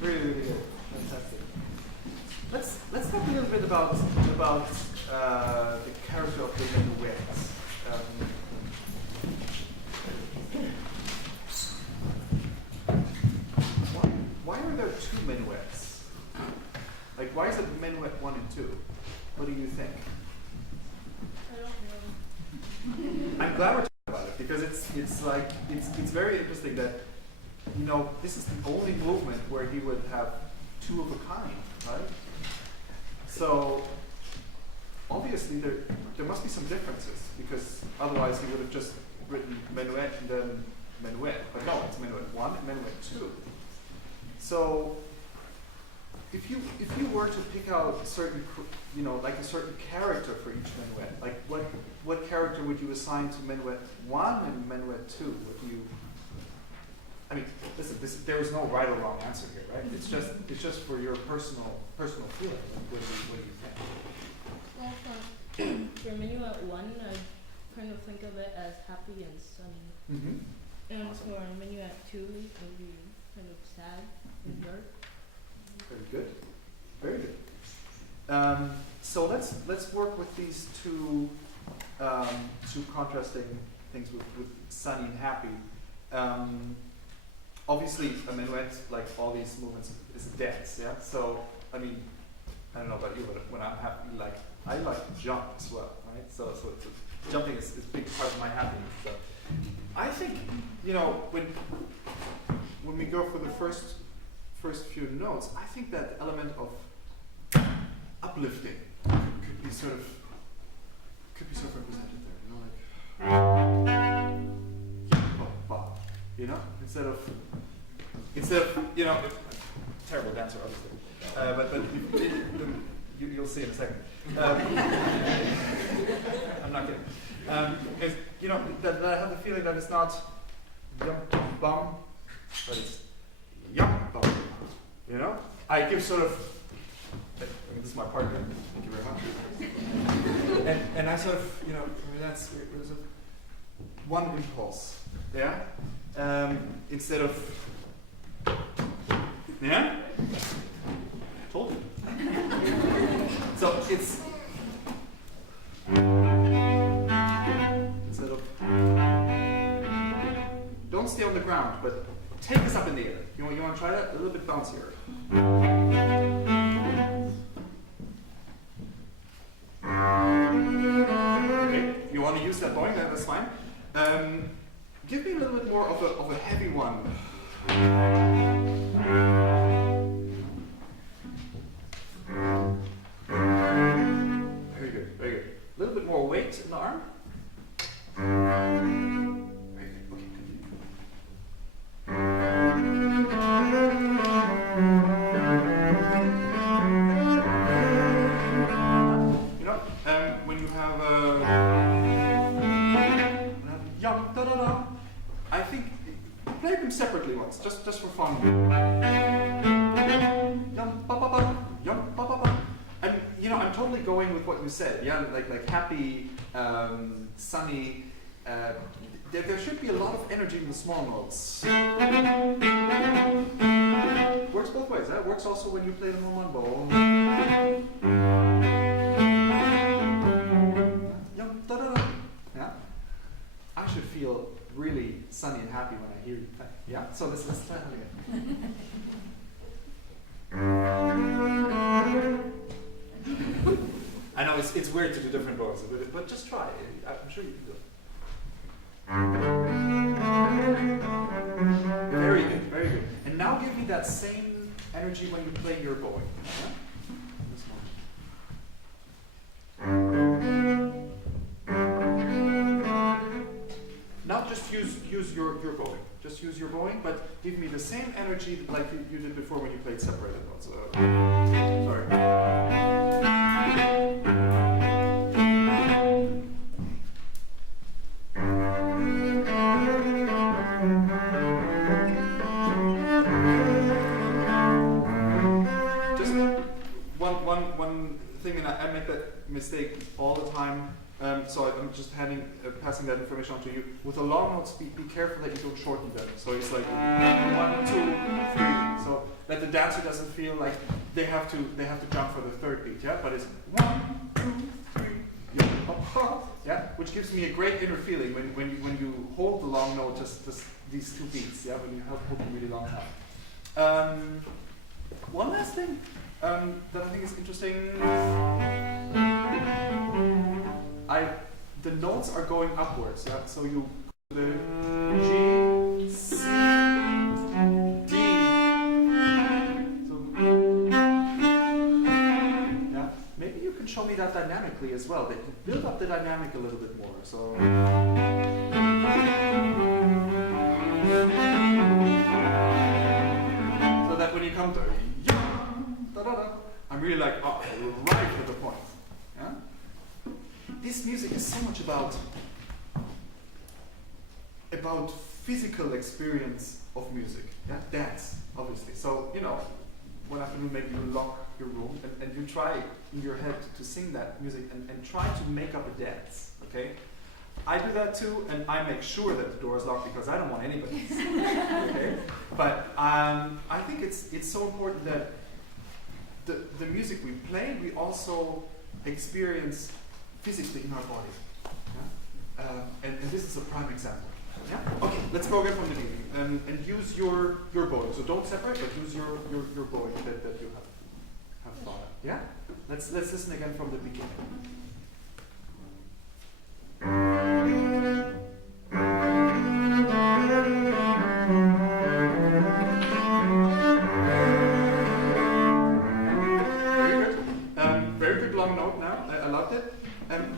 Really, really good. Fantastic. Let's talk a little bit about the character of the minuets. Why are there two minuets? Like, why is it minuet 1 and 2? What do you think? I don't know. I'm glad we're talking about it because it's very interesting that, you know, this is the only movement where he would have two of a kind, right? So obviously there must be some differences because otherwise he would have just written minuet and then minuet. But no, it's minuet 1 and minuet 2. So if you were to pick out certain, you know, like a certain character for each minuet, like what character would you assign to minuet 1 and minuet 2? What do you? I mean, listen, there is no right or wrong answer here, right? It's just for your personal feeling. What do you think? Well, for minuet 1, I kind of think of it as happy and sunny. Mm-hmm. And Awesome. for minuet 2, it would be kind of sad and dark. Very good. Very good. So let's work with these two contrasting things with sunny and happy. Obviously, a minuet, like all these movements, is a dance. Yeah. So I mean, I don't know about you, but when I'm happy, like I like to jump as well, right? So jumping is a big part of my happiness. So I think, you know, when we go for the first few notes, I think that element of uplifting could be sort of represented there, you know, like you know, instead of you know, terrible dancer obviously, but you'll see in a second. I'm not kidding. Because, you know, that I have the feeling that it's not yum bum, but it's yum bum. You know, I give sort of. I mean, this is my partner. Thank you very much. and I sort of, you know, there's one impulse, yeah. Instead of, yeah. Told you. So it's instead of. Don't stay on the ground, but take us up in the air. You want to try that? A little bit bouncier. Okay, you want to use that bowing? That's fine. Give me a little bit more of a heavy one. Very good, very good. A little bit more weight in the arm. Very good. Okay, continue. You know, when you have yum da da da, I think play them separately once, just for fun. Yum ba ba ba, yum ba ba ba. And you know, I'm totally going with what you said. Yeah, like happy, sunny. There should be a lot of energy in the small notes. Works both ways. It works also when you play them on one bow. Yum da da da. Yeah. I should feel really sunny and happy when I hear you play. Yeah. So let's try that again. I know it's weird to do different bows, but just try. I'm sure you can do it. Very good, very good. And now give me that same energy when you play your bowing. Yeah? Now just use your bowing. Just use your bowing, but give me the same energy like you did before when you played separated notes. Sorry. Just one thing, and I make that mistake all the time. So I'm just passing that information on to you. With the long notes, be careful that you don't shorten them. So it's like 1, 2, 3. So that the dancer doesn't feel like they have to jump for the third beat, yeah? But it's 1, 2, 3, yeah? Which gives me a great inner feeling when you hold the long note, just these 2 beats, yeah? When you hold them really long time. One last thing that I think is interesting. The notes are going upwards, yeah? So you the G, C, D. So, yeah, maybe you can show me that dynamically as well. That you build up the dynamic a little bit more. So that when you come to da da da, I'm really like, oh, right at the point. Yeah? This music is so much about physical experience of music, yeah? Dance, obviously. So, one afternoon maybe you lock your room and you try in your head to sing that music and try to make up a dance, okay? I do that too, and I make sure that the door is locked because I don't want anybody to see it, okay? But I think it's so important that the music we play, we also experience physically in our body. Yeah? And this is a prime example. Yeah? Okay, let's go again from the beginning. And use your bowing. So don't separate, but use your bowing that you have thought of. Yeah? Let's listen again from the beginning. Very good long note now. I loved it.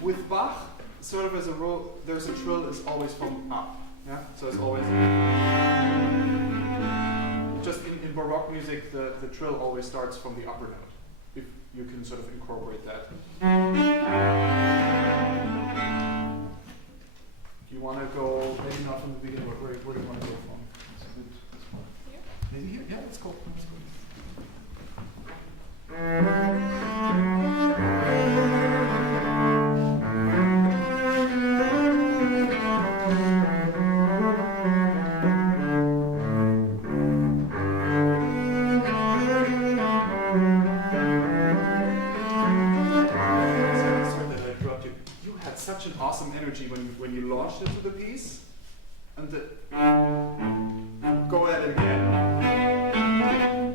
With Bach, sort of as a rule, there's a trill is always from up. Yeah? So it's always just in Baroque music, the trill always starts from the upper note. If you can sort of incorporate that. Do you want to go, maybe not from the beginning, but where do you want to go from? Here? Maybe here? Yeah, let's go. Such an awesome energy when you launched into the piece, and go at it again.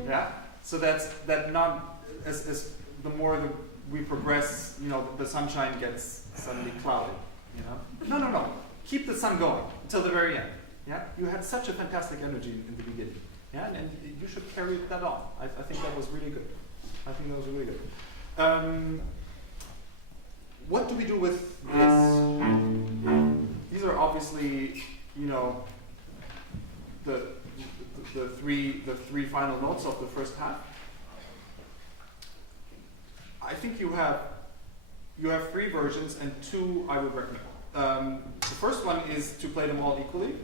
Yeah. So that's not as the more we progress, the sunshine gets suddenly clouded. No. Keep the sun going until the very end. Yeah. You had such a fantastic energy in the beginning. Yeah, and you should carry that on. I think that was really good. What do we do with this? These are obviously, the three final notes of the first half. I think you have 3 versions, and 2 I would recommend. The first one is to play them all equally.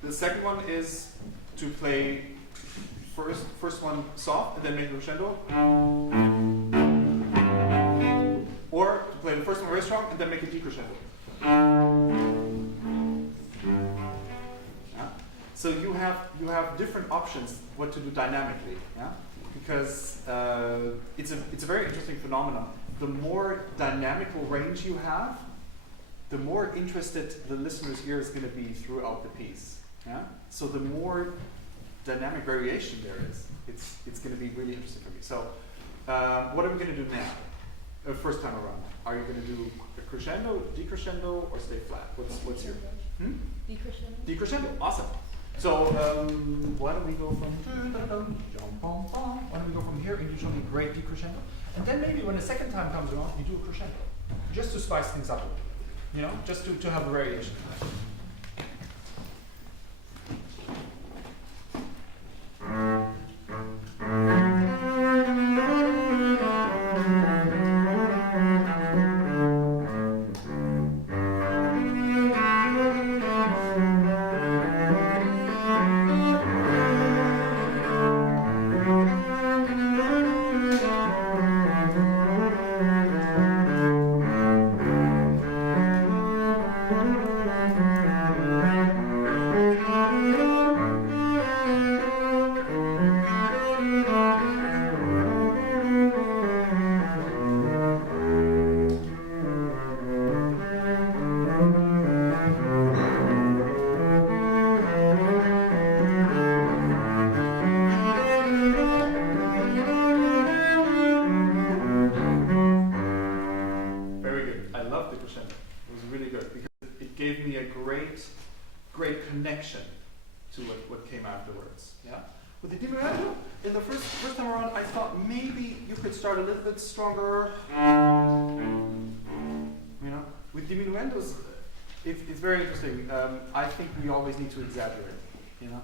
The second one is to play first one soft and then make a crescendo. Or to play the first one very strong and then make a decrescendo. Yeah? So you have different options what to do dynamically. Yeah? Because it's a very interesting phenomenon. The more dynamical range you have, the more interested the listener's ear is going to be throughout the piece. Yeah? So the more dynamic variation there is, it's going to be really interesting for me. So what are we going to do now? First time around, are you going to do a crescendo, decrescendo, or stay flat? What's your Decrescendo. Decrescendo, awesome. So why don't we go from here and you show me great decrescendo, and then maybe when the second time comes around, you do a crescendo, just to spice things up a little, just to have a variation. afterwards. Yeah. With the diminuendo, in the first time around, I thought maybe you could start a little bit stronger. You know, with diminuendos, it's very interesting. I think we always need to exaggerate. You know,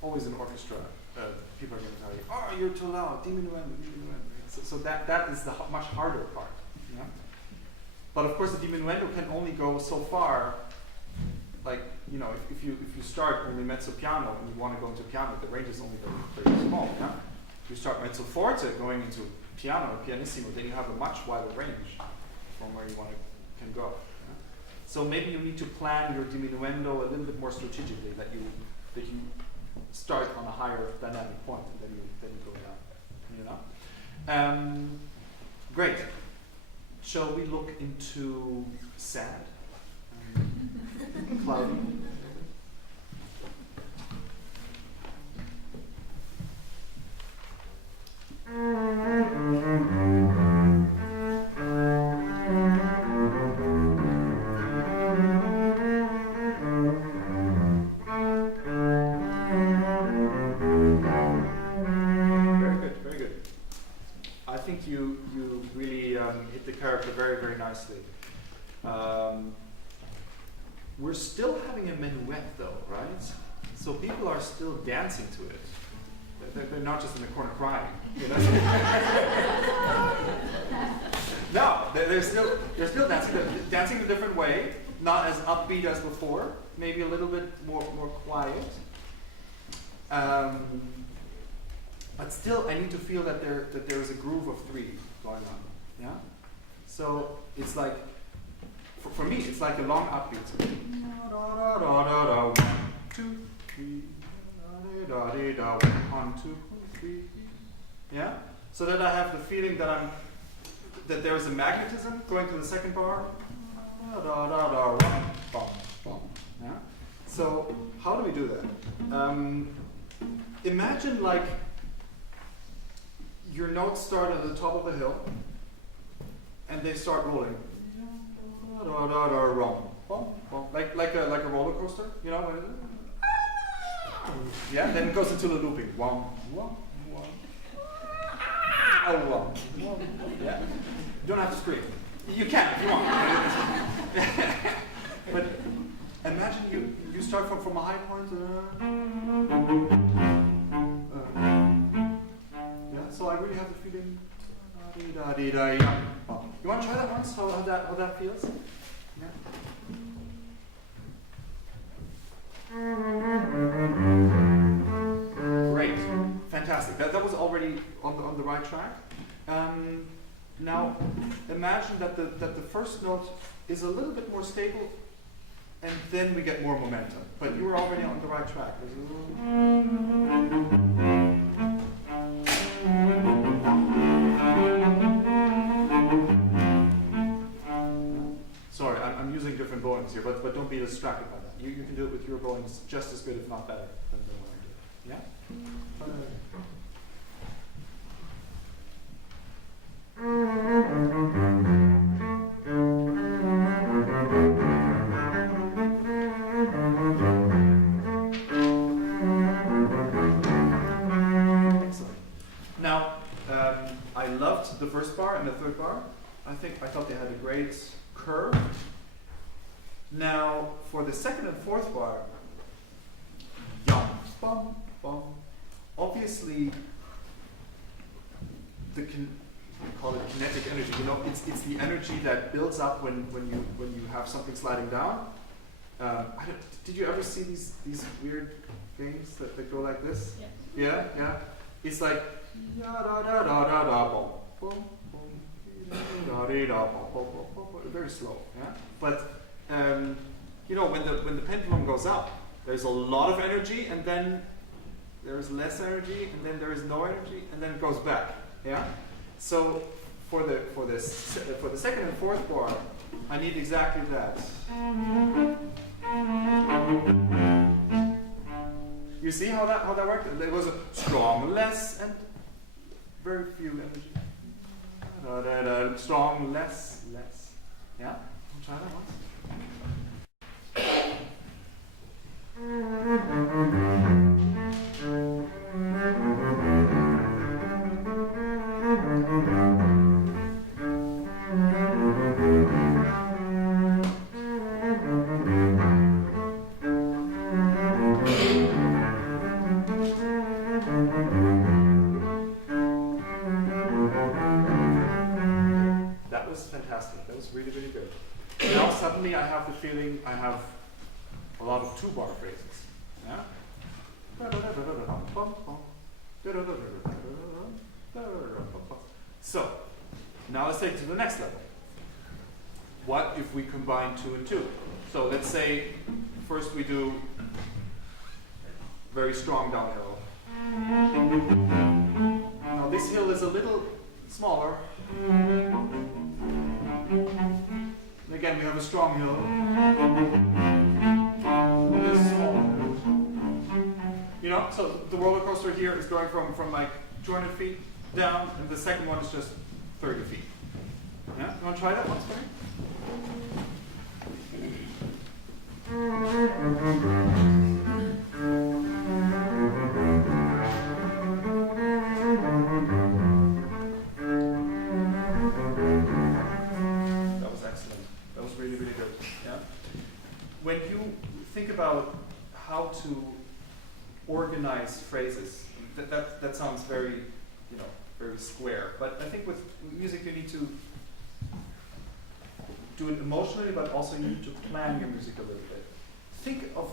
always in orchestra, people are going to tell you, "Oh, you're too loud, diminuendo, diminuendo." So that is the much harder part. You know? But of course, the diminuendo can only go so far. Like, you know, if you start only mezzo piano and you want to go into piano, the range is only very small. Yeah? If you start mezzo forte going into piano or pianissimo, then you have a much wider range from where you can go. Yeah? So maybe you need to plan your diminuendo a little bit more strategically, that you start on a higher dynamic point and then you go down. You know? Great. Shall we look into sad? Cloudy. Very good. I think you really hit the character very, very nicely. We're still having a minuet though, right? So people are still dancing to it. They're not just in the corner crying. You know? No, they're still dancing. They're dancing in a different way, not as upbeat as before. Maybe a little bit more quiet. But still, I need to feel that there is a groove of 3 going on. Yeah. So it's like, for me, it's like a long upbeat. 1, 2, 3. 1, 2, 3. Yeah. So that I have the feeling that there is a magnetism going to the second bar. Yeah. So how do we do that? Imagine like your notes start at the top of the hill, and they start rolling. Like a roller coaster, you know. Yeah. Then it goes into the looping. Yeah. You don't have to scream. You can if you want. But imagine you start from a high point. Yeah. So I really have the feeling. You want to try that once? How that feels? Yeah. Great, fantastic. That was already on the right track. Now, imagine that the first note is a little bit more stable, and then we get more momentum. But you were already on the right track. Sorry, I'm using different bowings here, but don't be distracted by that. You can do it with your bowings just as good, if not better, than the one I did. Yeah? Excellent. Now, I loved the first bar and the third bar. I thought they had a great curve. Now, for the second and fourth bar, yum, bum, bum. Obviously, we call it kinetic energy. You know, it's the energy that builds up when you have something sliding down. Did you ever see these weird things that go like this? Yeah. Yeah. It's like da da da da da da bum bum bum da da da bum bum bum. Very slow. Yeah. But you know, when the pendulum goes up, there's a lot of energy, and then there's less energy, and then there is no energy, and then it goes back. Yeah. So for the second and fourth bar, I need exactly that. You see how that worked? There was a strong less and very few energy. Strong less. Yeah. Try that once. That was fantastic. That was really, really good. Now suddenly I have the feeling I have a lot of two-bar phrases. Yeah? So, now let's take it to the next level. What if we combine 2 and 2? So let's say first we do very strong downhill. Now this hill is a little smaller. And again we have a strong hill. This is small. You know, so the roller coaster here is going from like 200 feet down, and the second one is just 30 feet. Yeah? You want to try that once for me? That was excellent. That was really, really good. Yeah? When you think about how to organize phrases, that sounds very, you know, very square. But I think with music you need to do it emotionally, but also you need to plan your music a little bit. Think of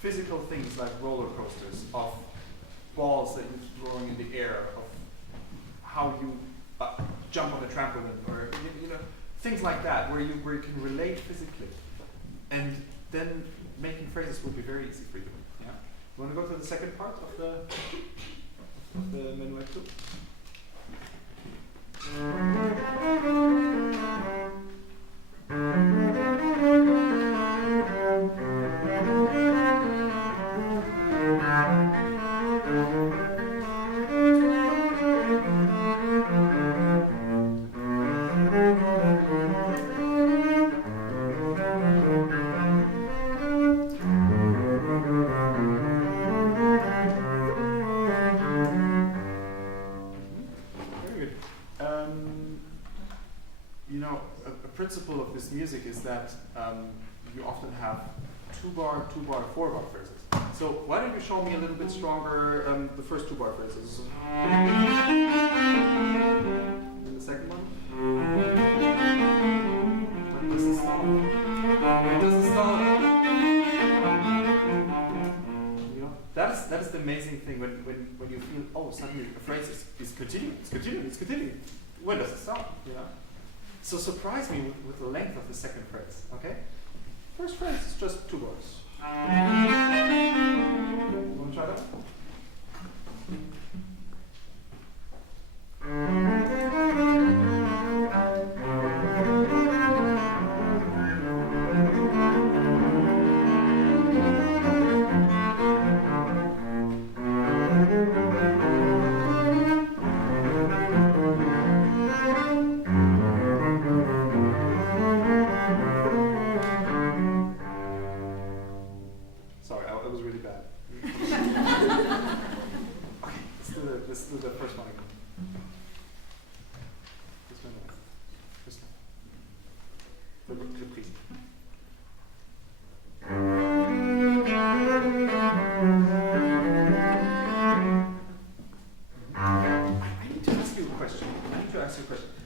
physical things like roller coasters, of balls that you're throwing in the air, of how you jump on a trampoline, or you know, things like that, where you can relate physically, and then making phrases will be very easy for you. Yeah. You want to go to the second part of the minuet too? You know, a principle of this music is that you often have two-bar, 4-bar phrases. So why don't you show me a little bit stronger the first 2-bar phrases? And the second one? When does it stop? When does it stop? You know, that is the amazing thing when you feel, oh, suddenly a phrase is continuing, it's continuing. When does it stop? You know? So surprise me with the length of the second phrase, okay? First phrase is just 2 bars. You want to try that? Sorry, that was really bad. Okay, let's do the first one again. This one. This one. The reprise. I need to ask you a question.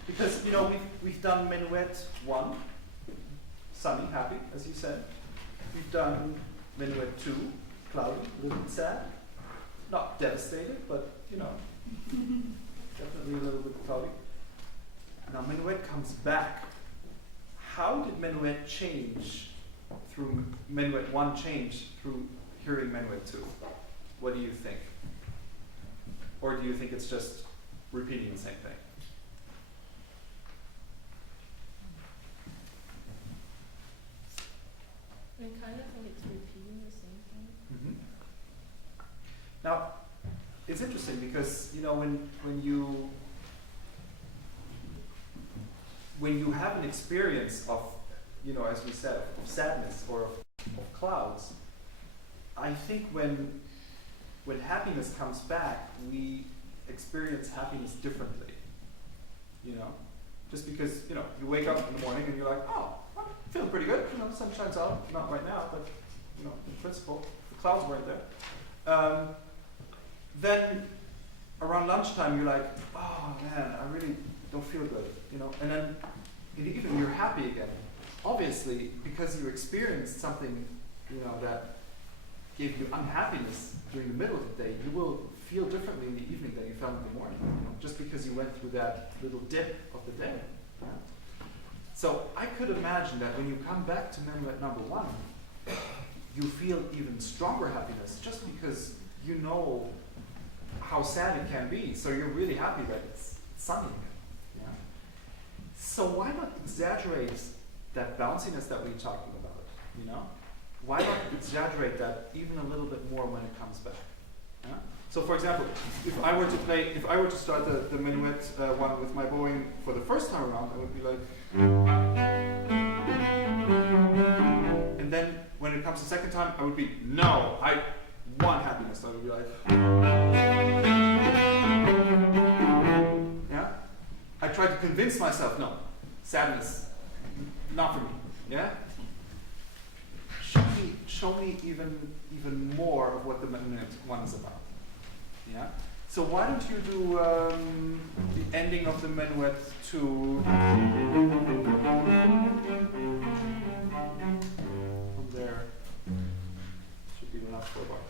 Because, you know, we've done Minuet 1, sunny, happy, as you said. We've done Minuet 2, cloudy, a little bit sad. Not devastated, but, you know, definitely a little bit cloudy. Now Minuet comes back. How did Minuet change through Minuet 1 change through hearing Minuet 2? What do you think? Or do you think it's just repeating the same thing? I kind of think it's repeating the same thing. Mm-hmm. Now, it's interesting because, you know, when you have an experience of, you know, as we said, of sadness or of clouds, I think when happiness comes back, we experience happiness differently. You know, just because, you know, you wake up in the morning and you're like, oh, I'm feeling pretty good. You know, the sun shines out, not right now, but, you know, in principle, the clouds weren't there. Then around lunchtime you're like, oh man, I really don't feel good, you know, and then in the evening you're happy again. Obviously, because you experienced something, you know, that gave you unhappiness during the middle of the day, you will feel differently in the evening than you felt in the morning, you know, just because you went through that little dip of the day. Yeah? So I could imagine that when you come back to Menuet number 1, you feel even stronger happiness just because you know how sad it can be. So you're really happy that it's sunny again. Yeah? So why not exaggerate that bounciness that we're talking about? You know, why not exaggerate that even a little bit more when it comes back? Yeah? So for example, if I were to start the Menuet one with my bowing for the first time around, I would be like, and then when it comes the second time, I would be, no, I want happiness. I would be like, yeah. I try to convince myself, no, sadness, not for me. Yeah. Show me even more of what the Menuet one is about. Yeah. So why don't you do the ending of the Menuet to from there? Should be enough for a while.